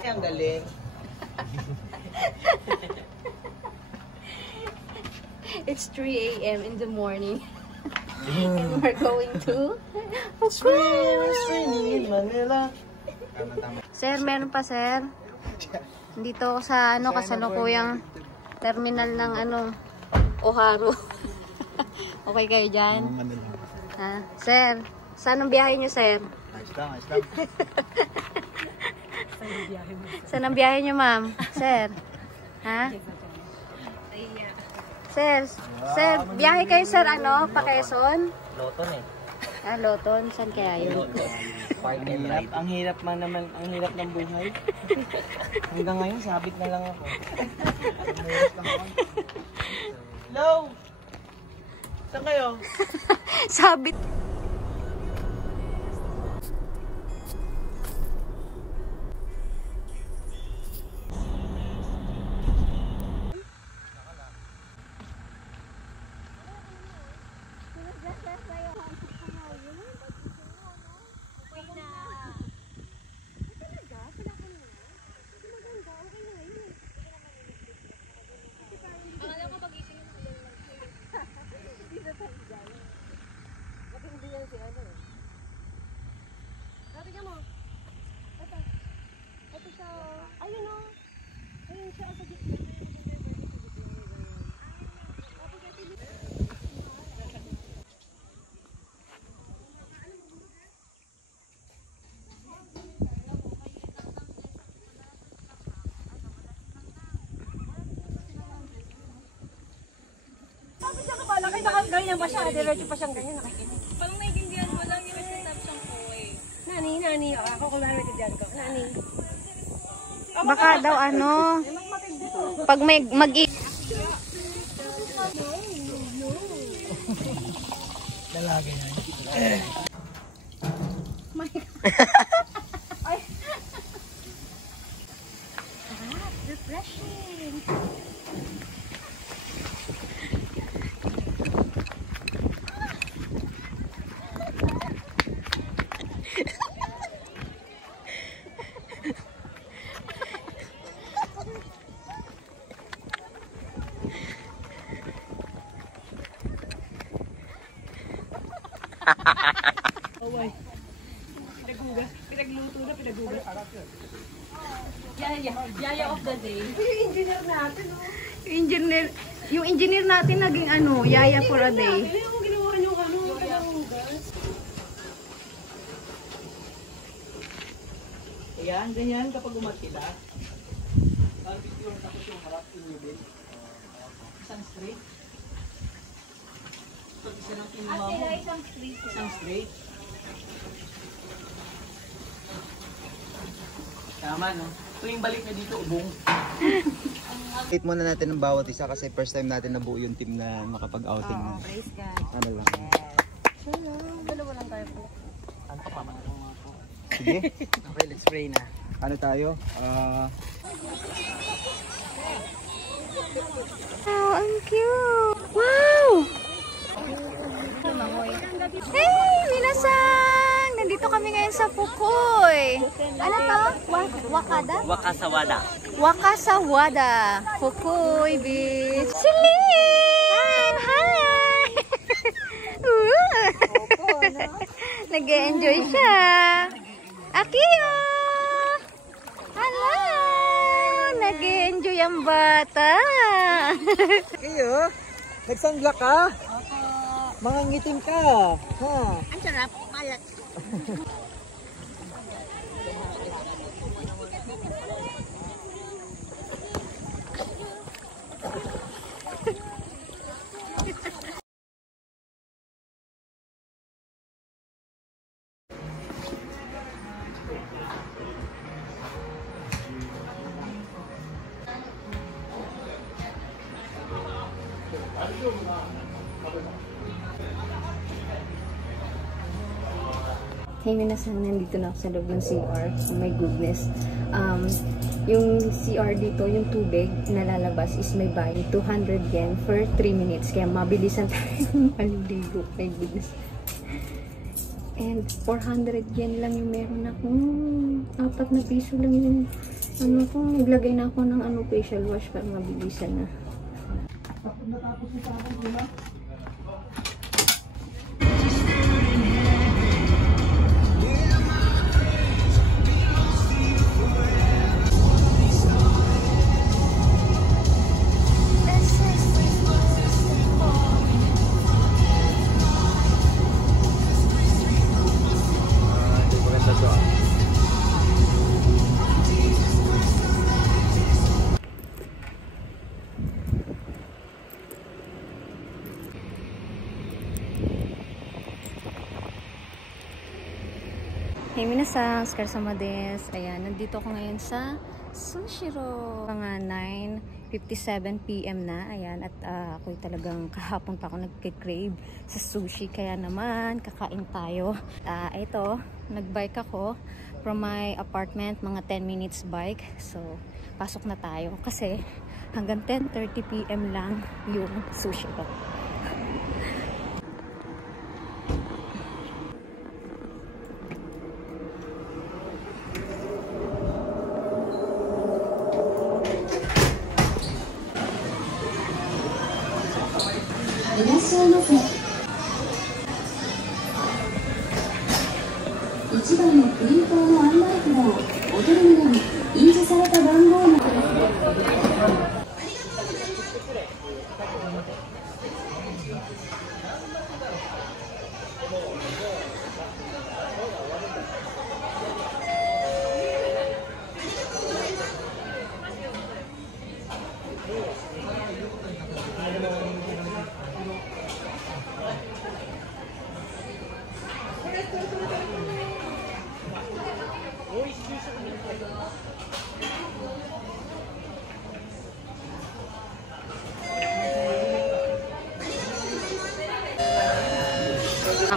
Ang galing. It's 3 a.m. in the morning. And we're going to Swing in Manila. Sir, meron pa sir. Dito ako sa kasalukuyang terminal ng Oharu. Okay kayo dyan? Ha? Sir, saan ang biyahe nyo sir? Ayos lang, ayos lang. Saan ang biyahe nyo ma'am? Sir? Ha? Sir, biyahe kayo sir pa Quezon? Loton eh. Ah, Loton. Saan kaya yun? Ang hirap man naman, ang hirap ng buhay. Hanggang ngayon, sabit na lang ako. Hello! Saan kayo? Sabit. Ganyan pa siya, diretso pa siyang ganyan, nakikinig. Parang naiintindihan mo lang yung step siyang buhay. Nani, ako kung naiintindihan ko. Nani. Baka daw pag may Lalaki na. Refreshing. Pinagluto na, pinagugas. Yaya of the day. Yung engineer natin, yung engineer natin naging yaya for a day. Yung ginawa niyo pinagugas. Ayan, ganyan kapag umakila. Barbecue, tapos yung harap inubin. Isang straight. Pag isa lang kinuha mo. Isang straight. Tama, no? Tuwing balik na dito, ubong. Wait muna natin ng bawat isa kasi first time natin nabuo yung team na makapag-outing na. Praise God. Ano lang. Hello, dalawa lang tayo po. Ano pa pa ako? Sige. Okay, let's pray na. Ano tayo? Oh, ang cute! Wow! Hey, minasang! Nandito kami ngayon sa Fukuoy. Ano to? Wakada? Wakasawada. Wakasawada. Fukuoy Beach. Celine! Hi! Nag-e-enjoy siya. Akiyo! Hello! Nag-e-enjoy ang bata. Iyo, nagsanglak ka? Mga ngitim ka. Ha? Ang sarap, malat. Hey, minasan, nandito na ako sa loob ng CR. Oh my goodness. Yung CR dito, yung tubig na lalabas is may bayad 200 yen for 3 minutes. Kaya mabilisan tayo maliligo. My goodness. And 400 yen lang yung meron ako. 4 na piso lang yung ano ko. Naglagay na ako ng ano, facial wash para mabilisan na. Maganda to ah. Hey minasang, Skarsama des. Ayan, nandito ako ngayon sa Sushiro. Mga 9:57 PM na. Ayan, at ako'y talagang kahapon pa ako nagkikrave sa sushi. Kaya naman, kakain tayo. Ito, nagbike ako from my apartment. Mga 10 minutes bike. So, pasok na tayo. Kasi hanggang 10:30 PM lang yung sushi ko.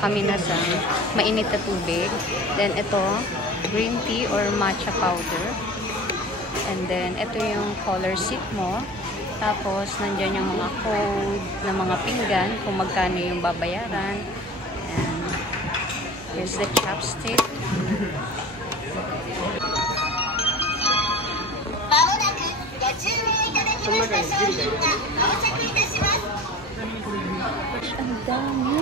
Kami na sa mainit na tubig. Then ito, green tea or matcha powder. And then ito yung color sheet mo. Tapos nandyan yung mga code ng mga pinggan kung magkano yung babayaran. And here's the chopstick. Ang dami.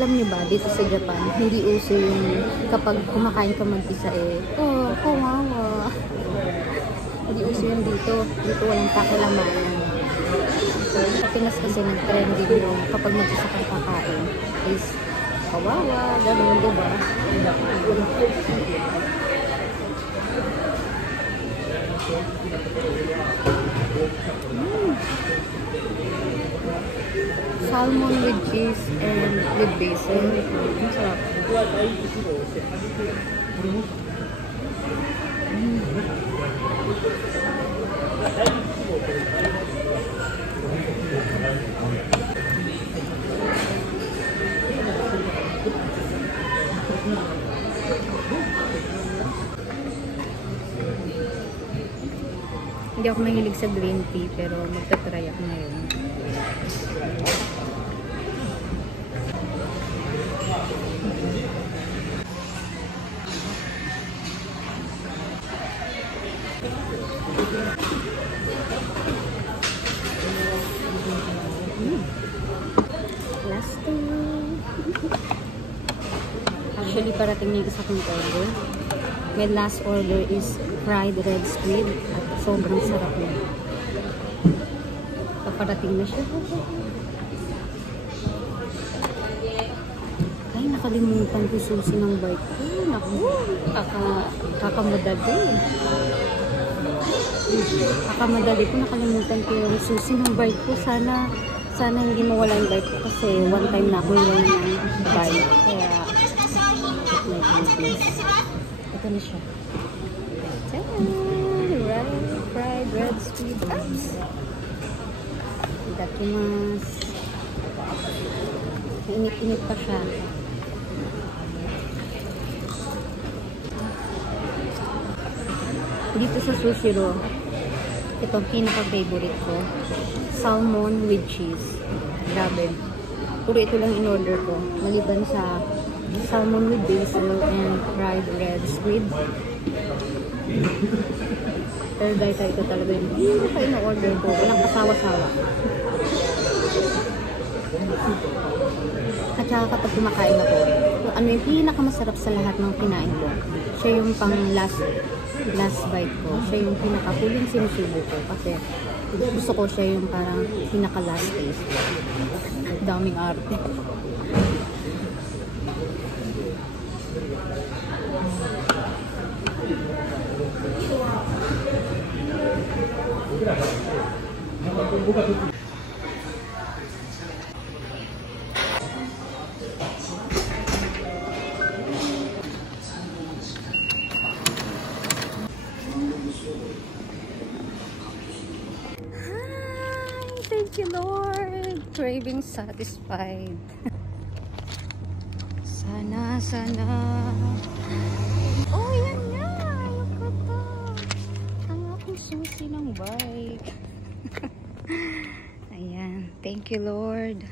Alam niyo ba, dito sa Japan, hindi uso yung kapag kumakain ka mag-isa kawawa. Hindi uso yung dito. Dito walang pakilamanan. So, sa Pinas kasi nag-trending yung kapag mag-isa kang kakain is kawawa, gano'n, diba? Salmon with cheese and with basil. Ang sarap. Hindi ako mahilig sa green tea pero magta-try ako ngayon. Actually, parating na yung isa kong order. My last order is fried red squid at sobrang sarap na. Paparating na siya. Ay, nakalimutan ko susi ng bike ko. Naku, kakamadali. Kakamadali ko, nakalimutan ko yung susi ng bike ko. Sana hindi mawala yung bike ko kasi one time na ako yung ng bike. Kaya, ito na siya. Fried red squid ups. Itadakimasu. Init-init pa siya. Dito sa Sushiro, itong pinaka-favorite ko. Salmon with cheese. Grabe. Puro ito lang in-order ko. Maliban sa salmon with basil and fried red squid. Pero dahil ito talaga yung pinaka-in-order ko. Walang kasawa-sawa. At saka kapag kumakain ako, ano yung pinakamasarap sa lahat ng kinain ko, siya yung pang last bite ko. Siya yung pinakahuling sinusubo ko. Kasi gusto ko siya yung parang pinaka-last taste. Daming arte. Thank you, Lord. Craving satisfied. Sana. Oh, yan nga. Yung kata. Ang aking susi ng bike. Ayan. Thank you, Lord.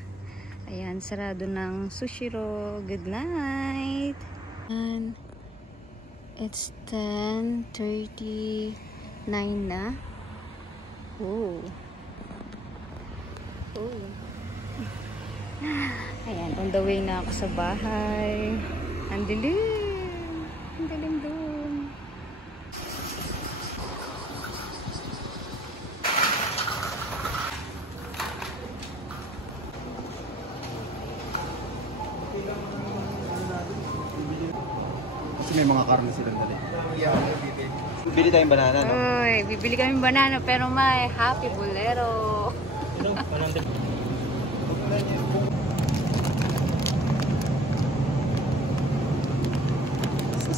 Ayan, sarado ng Sushiro. Good night. And it's 10:39 na. Oh. Ayan, on the way na ako sa bahay. Ang dilim. Ang dilim doon. Kasi may mga karne silang dali. Bili tayong banana, no? Uy, bibili kami banana pero may happy bolero.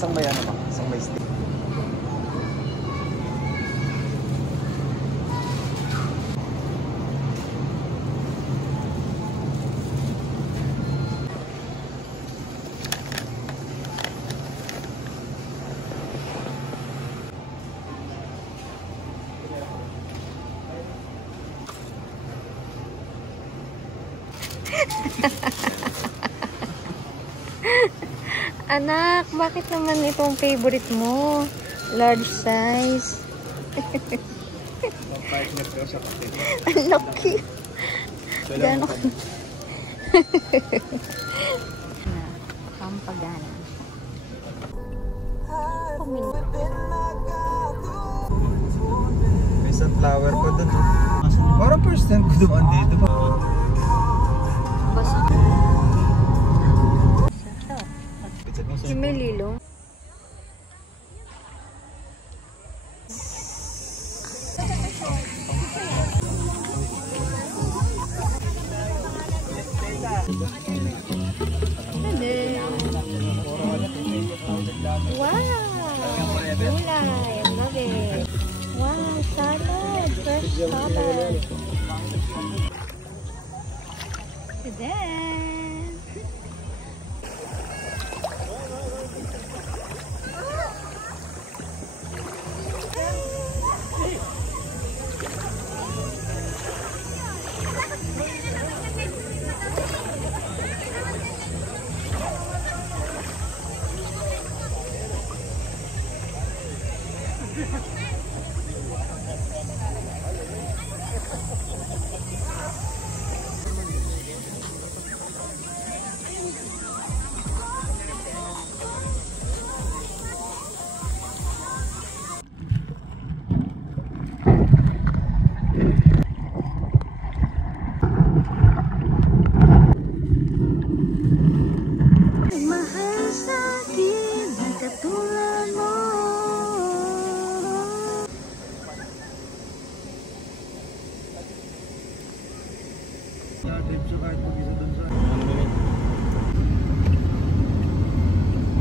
Isang may ano ba? Isang may stick. Anak, bakit naman itong favorite mo? Large size. Partner ko sa kapatid. Ang laki. Gano'n. Pampagana. May sunflower ko doon. Parang first time ko doon dito. Basta. Si Melilo. Wow! Gulay! I love it! Wow! Salad! Fresh salad! And then...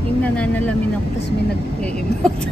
Yung nananalamin ako, tapos may nag-play emote.